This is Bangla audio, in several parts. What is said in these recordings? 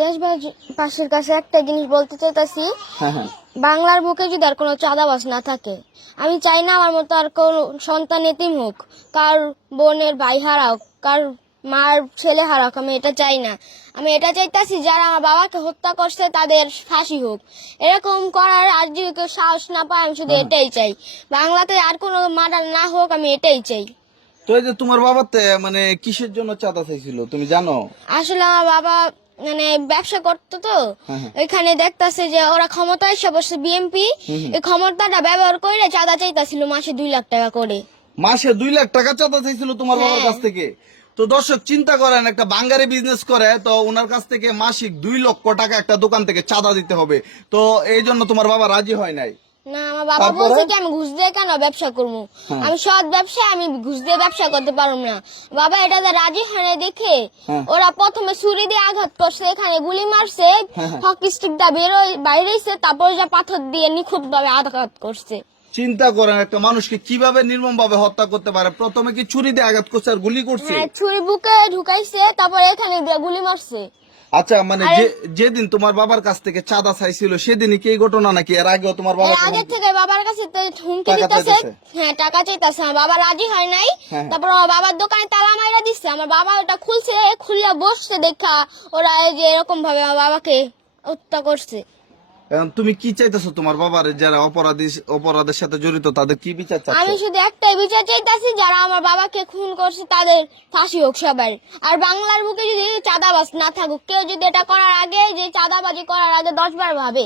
দেশবাসীর কাছে একটা জিনিস বলতে চাইতাছি, বাংলার বুকে যদি আর কোনো চাঁদাবাজ না থাকে, আমি চাই না আমার মতো আর কোন সন্তান এতিম হোক, কার বোনের ভাই হারাক, কার মার ছেলে হারাক। আমি এটা চাই না। আমি এটা চাইতাছি যারা আমার বাবাকে হত্যা করছে তাদের ফাঁসি হোক। এরকম করার আর যদি কেউ সাহস না পায়, আমি শুধু এটাই চাই। বাংলাতে আর কোনো মার্ডার না হোক, আমি এটাই চাই। তো এই যে তোমার বাবাতে মানে কিসের জন্য চাঁদা চাইছিল তুমি জানো? আসলে আমার বাবা মানে ব্যবসা করতো, তো এখানে দেখতাছে যে ওরা ক্ষমতায় এসে বসে বিএনপি, এই ক্ষমতাটা ব্যবহার করে চাঁদা চাইতাছিল মাসে 2 লাখ টাকা করে। মাসে 2 লাখ টাকা চাঁদা চাইছিল তোমার বাবার কাছ থেকে? তো দর্শক চিন্তা করেন, একটা বাঙ্গারি বিজনেস করে, তো ওনার কাছ থেকে মাসিক 2 লক্ষ টাকা একটা দোকান থেকে চাঁদা দিতে হবে। তো এই জন্য তোমার বাবা রাজি হয় নাই? না, আমার বাবা বলছে কি আমি ঘুষ দিয়ে কেন ব্যবসা করবো, আমি সৎ ব্যবসায়, আমি ঘুষ দিয়ে ব্যবসা করতে পারবো না। বাবা এটাতে রাজি হয় দেখে ওরা প্রথমে ছুরি দিয়ে আঘাত করছে, এখানে গুলি মারছে, হকি স্টিকটা বাইরেছে, তারপর যা পাথর দিয়ে নিখুঁত ভাবে আঘাত করছে। চিন্তা করেন, একটা মানুষকে কিভাবে নির্মম ভাবে হত্যা করতে পারে। প্রথমে কি ছুরি দিয়ে আঘাত করছে আর গুলি করছে? ছুরি বুকে ঢুকাইছে, তারপর এখানে দিয়ে গুলি মারছে। আচ্ছা, মানে যেদিন তোমার বাবার কাছ থেকে চাঁদা চাইছিল সেদিনই কি এই ঘটনা, নাকি এর আগেও তোমার বাবা? আগে থেকে বাবার কাছে হুমকি দিতেছে, হ্যাঁ টাকা চাইতেছে। আমার বাবা রাজি হয় নাই, তারপর আমার বাবার দোকানে তালা মাইরা দিচ্ছে। আমার বাবা ওটা খুলছে, খুলিয়া বসছে দেখা ওরা যে এরকম ভাবে আমার বাবাকে হত্যা করছে। তুমি কি চাইতেছো তোমার বাবার যারা অপরাধের সাথে জড়িত তাদের কি বিচার চাচ্ছো? আমি শুধু একটাই বিচার চাইতাছি, যারা আমার বাবাকে খুন করছে তাদের ফাঁসি হোক সবার। আর বাংলার বুকে যদি চাঁদাবাজ না থাকুক, কেউ যদি এটা করার আগে, যে চাঁদাবাজি করার আগে 10 বার ভাবে।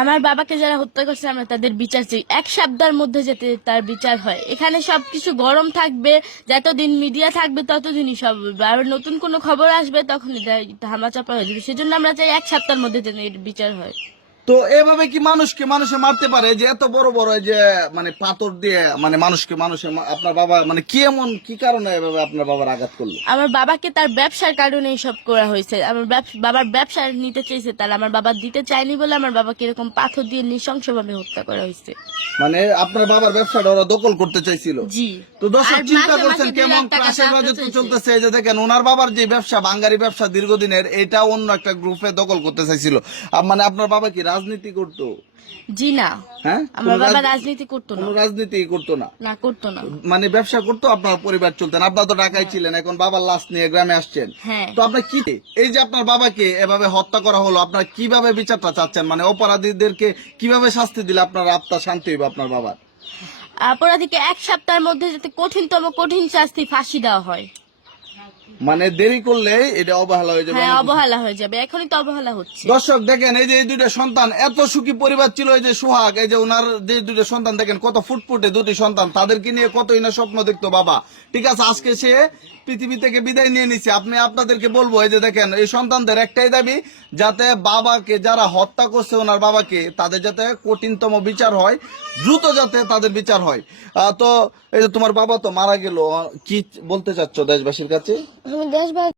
আমার বাবাকে যারা হত্যা করছে আমরা তাদের বিচার চাই, 1 সপ্তাহের মধ্যে যাতে তার বিচার হয়। এখানে সবকিছু গরম থাকবে, যতদিন মিডিয়া থাকবে ততদিনই সব, আর নতুন কোনো খবর আসবে তখনই ধামাচাপা হয়ে যাবে। সেজন্য আমরা চাই 1 সপ্তাহের মধ্যে যেন এর বিচার হয়। তো এভাবে কি মানুষে মারতে পারে? যে এত বড় বড় যে মানে পাথর দিয়ে মানে মানুষে আপনার বাবা মানে কি এমন কি কারণে এভাবে আপনার বাবার আঘাত করলো? আমার বাবাকে তার ব্যবসার কারণে সব করা হয়েছে। আমার বাবার ব্যবসা নিতে চাইছে, তার আমার বাবা দিতে চায়নি বলে আমার বাবাকে এরকম পাথর দিয়ে নৃশংসভাবে হত্যা করা হয়েছে। মানে আপনার বাবার ব্যবসাটা ওরা দখল করতে চাইছিল? জি। তো দর্শক চিন্তা করছেন কেমন ক্রাশের বাজেট চলতেছে। এই যে দেখেন ওনার বাবার যে ব্যবসা, বাঙ্গারি ব্যবসা দীর্ঘদিনের, এটা অন্য একটা গ্রুপে দখল করতে চাইছিল। মানে আপনার বাবা কি রাজনীতি করতো? জি না। হ্যাঁ, আমার বাবা রাজনীতি করতো না। রাজনীতি করতো না? না, করতো না। মানে ব্যবসা করতো, আপনার পরিবার চলতেন। আপনার তো ঢাকায় ছিলেন, এখন বাবার লাশ নিয়ে গ্রামে আসছেন। তো আপনার কি এই যে আপনার বাবাকে এভাবে হত্যা করা হলো, আপনার কিভাবে বিচারটা চাচ্ছেন? মানে অপরাধীদেরকে কিভাবে শাস্তি দিলে আপনার আত্মা শান্তি হইবে আপনার বাবার? অপরাধীকে 1 সপ্তাহের মধ্যে যাতে কঠিন শাস্তি, ফাঁসি দেওয়া হয়। মানে দেরি করলে এটা অবহেলা হয়ে যাবে। হ্যাঁ, অবহেলা হয়ে যাবে, এখনই তো অবহেলা হচ্ছে। দর্শক দেখেন, এই যে এই 2টা সন্তান, এত সুখী পরিবার ছিল। এই যে সোহাগ, এই যে ওনার যে 2টা সন্তান দেখেন কত ফুটফুটে 2টি সন্তান, তাদেরকে নিয়ে কতই না স্বপ্ন দেখতো বাবা। ঠিক আছে, আজকে সে পৃথিবী থেকে বিদায় নিয়ে নিছে। আপনাদেরকে বলবো, এই যে দেখেন এই সন্তানদের একটাই দাবি, যাতে বাবাকে যারা হত্যা করছে ওনার বাবাকে, তাদের যাতে কঠিনতম বিচার হয়, দ্রুত যাতে তাদের বিচার হয়। তো এই যে তোমার বাবা তো মারা গেল, কি বলতে চাচ্ছ দেশবাসীর কাছে? আমি দেশবাসী